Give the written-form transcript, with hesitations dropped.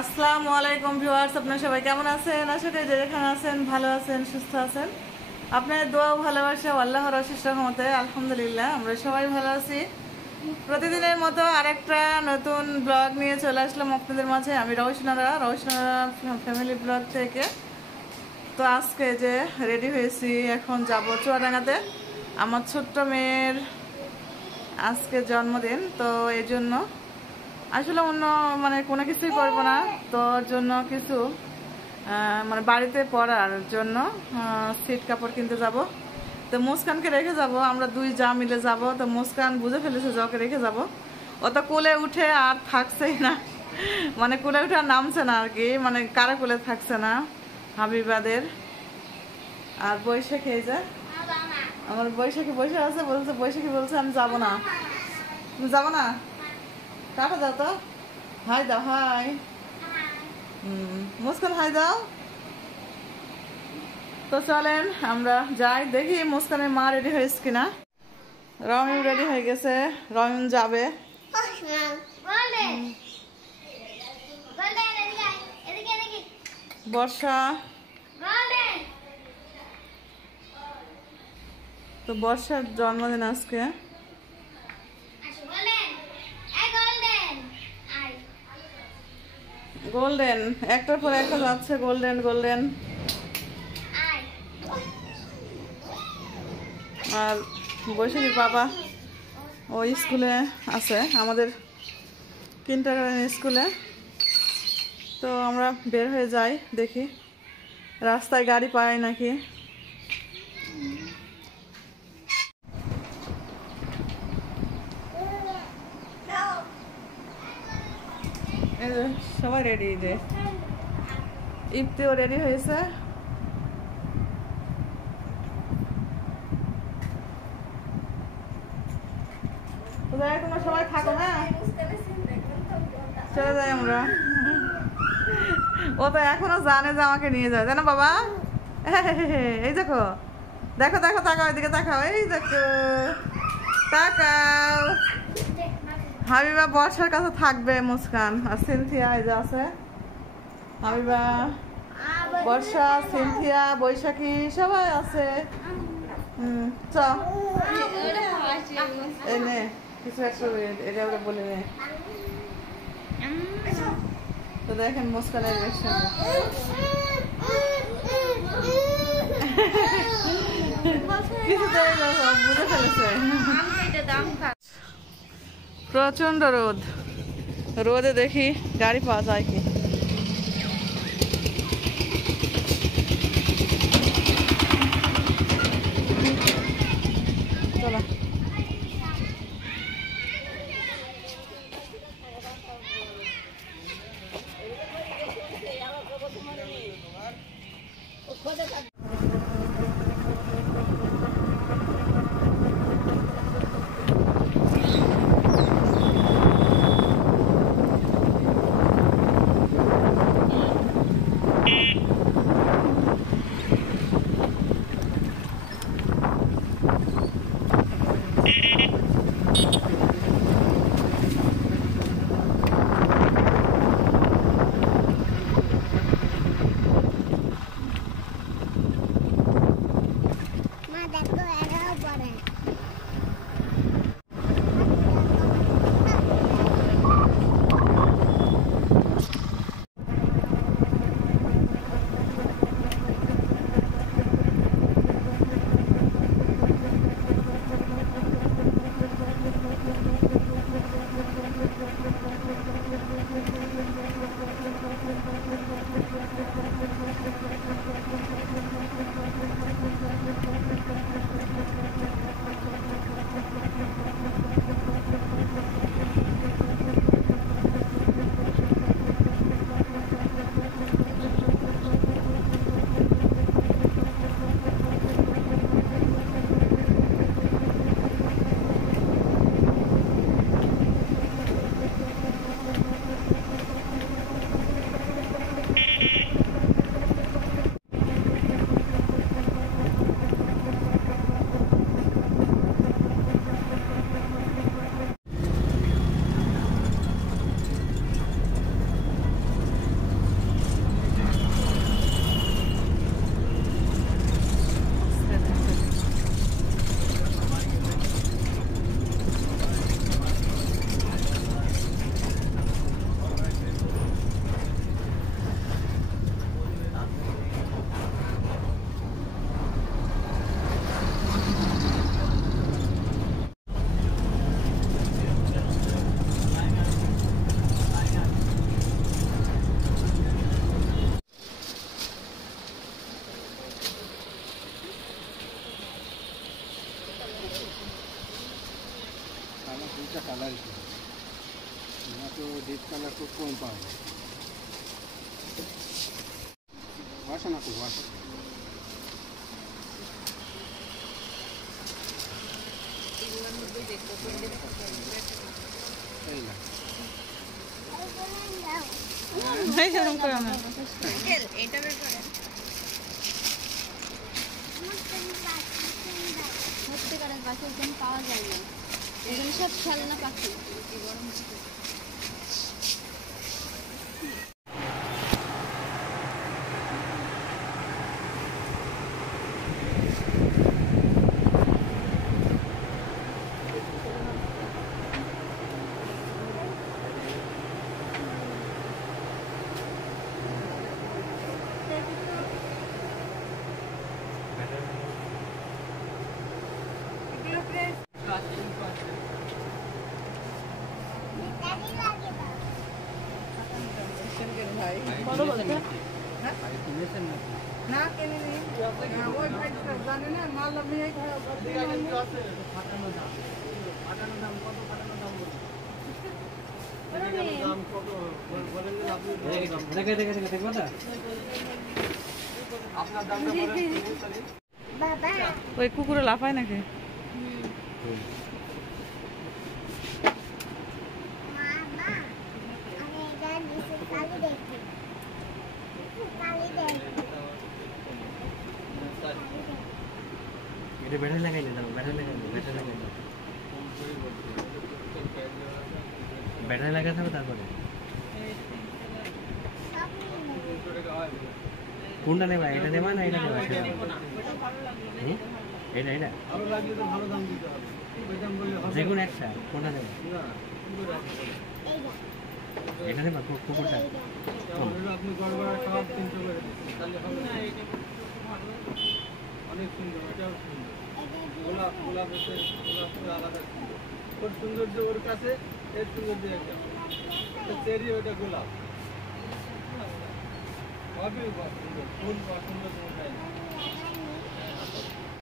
আসসালামু আলাইকুম ভিউয়ার্স, আপনারা সবাই কেমন আছেন? আশা করি যে যেখানে আছেন ভালো আছেন, সুস্থ আছেন। আপনাদের দোয়া ও ভালোবাসা আল্লাহর অশেষ রহমতে আলহামদুলিল্লাহ আমরা সবাই ভালো আছি। প্রতিদিনের মতো আরেকটা নতুন ব্লগ নিয়ে চলে আসলাম আপনাদের মাঝে। আমি রওশনারা ফ্যামিলি ব্লগ থেকে। তো আজকে যে রেডি হয়েছি, এখন যাব চুয়াডাঙ্গাতে। আমার ছোট্ট মেয়ের আজকে জন্মদিন, তো এই জন্য আসলে অন্য কোনো কিছুই করবো না। তো ওর জন্য কিছু বাড়িতে পরার জন্য সিট কাপড় কিনতে যাব। তো মুস্কানকে রেখে যাব, আমরা দুই যা মিলে যাব। তো মুস্কান বুঝে ফেলেছে যে ওকে রেখে যাব। ও তো কোলে উঠে আর থাকছেই না, কোলে উঠে আর নামছে না আর কি, কারা কোলে থাকছে না হাবিবাদের। আর বৈশাখী, এই যে আমার বৈশাখী বসে আছে, বলছে বৈশাখী বলছে আমি যাব না। তুমি যাবো না? কাটা দাও তো, হাই দাও, হাই। মুস্কান হাই দাও। তো চলেন আমরা যাই, দেখি মুস্কানের মা রেডি হয়েছে কিনা। রমিম রেডি হয়ে গেছে, রমিম যাবে। বর্ষা, তো বর্ষার জন্মদিন আজকে। গোল্ডেন একটার পর একটা যাচ্ছে, গোল্ডেন গোল্ডেন। আর বৈশাখীর বাবা ওই স্কুলে আছে, আমাদের কিন্ডারগার্টেন স্কুলে। তো আমরা বের হয়ে যাই, দেখি রাস্তায় গাড়ি পাই নাকি। সবাই রেডি, যে ইফতিও রেডি হয়েছে। তোমরা সবাই থাকো, হ্যাঁ চলে যাই আমরা। ও তো এখনো জানে যে আমাকে নিয়ে যায়, জানো বাবা? এই দেখো দেখো দেখো, তাকাও এদিকে, তাকাও, এই দেখো তাকাও। হাবিবা বর্ষার কাছে থাকবে, মুস্কান আর সিনথিয়া এই যে আছে। হাবিবা, বর্ষা, সিনথিয়া, বৈশাখী সবাই আছে। চ এই নে কিছু একটা এটা ওরা বলে নে। তো দেখেন মুস্কানের রিঅ্যাকশন, বুঝে ফেলেছে। প্রচন্ড রোদ, রোদে দেখি গাড়ি পাওয়া যায় কি। চলো খুব কম পাওয়া যায়। বসে না, খুব বসে। এই না ভাই এরকম করে না এটা বের করে সত্যিকারের পাখি এখানে পাওয়া যায় না, এখানে সব খেলনা পাখি। ভাই বড় বলতে না কিনে নি ওই ভাই জানে না মাল আমি এই ফাটানো দাম কত, ফাটানো দাম বলুন। দাম কত বলেন না আপনি? দেখো না আপনার দামটা বলেন বাবা ওই কুকুরে লাফায় নাকি মামা আমি এটা নিচে কালি দেখি, কালি দেখি। এটা ব্যাটারি লাগাইলে দাও, ব্যাটারি লাগাতে হবে। তারপরে কোনটা নেবা? এটা নেবা না এটা নেবা? এটা যে কোনো একটা, কোনটা নেবা? এটা নেবা কুকুরটা? আপনি গড়বড়া খাওয়ার 300 করে তাহলে হবে না। অনেক সুন্দর, এটাও সুন্দর। গোলাপ আলাদা সুন্দর, ওর সৌন্দর্য ওর কাছে, এর সৌন্দর্য একটা চেরি, ওটা গোলাপ। সবই সুন্দর, ফুল পছন্দ